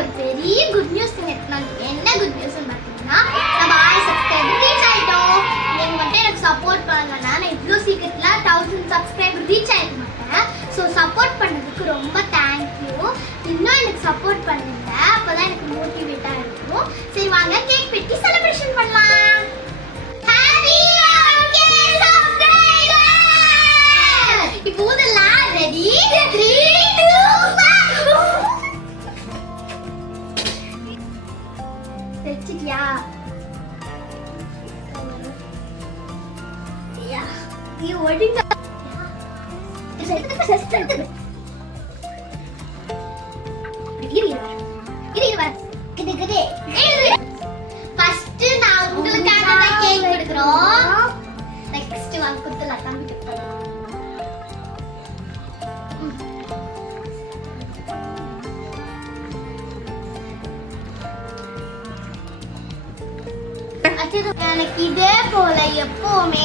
ஒரு பெரிய good news என்ன குட் நியூஸ்னு பார்த்தீங்கன்னா நம்ம 1000 சப்ஸ்கிரைபர் ரீச் ஆயிட்டோம். நீங்க மட்டும் எனக்கு சப்போர்ட் பண்ணுங்கன்னா நான் இவ்வளோ சீக்கிரத்துல 1000 சப்ஸ்கிரைபர் ரீச் ஆயிட மாட்டேன். ஸோ சப்போர்ட் பண்ணதுக்கு ரொம்ப தேங்க்யூ. இன்னும் எனக்கு சப்போர்ட் பண்ணுங்க, அப்பதான் எனக்கு மோட்டிவேட்டா இருக்கும். சரி வாங்க கேக் வெட்டி செலிப்ரேஷன் பண்ணலாம். Happy 1K subscriber. இப்போ ஊதலாம். ரெடி 3 2 1. வெச்சிட்டியா? யா நீ ஒழுங்கா ஃபர்ஸ்ட் நான் உங்களுக்காக தான் கேக் எடுக்கிறோம். நெக்ஸ்ட் வாங்க குத்தலாம் தம்பி குத்தலாம். எனக்கு இதே போல எப்பவுமே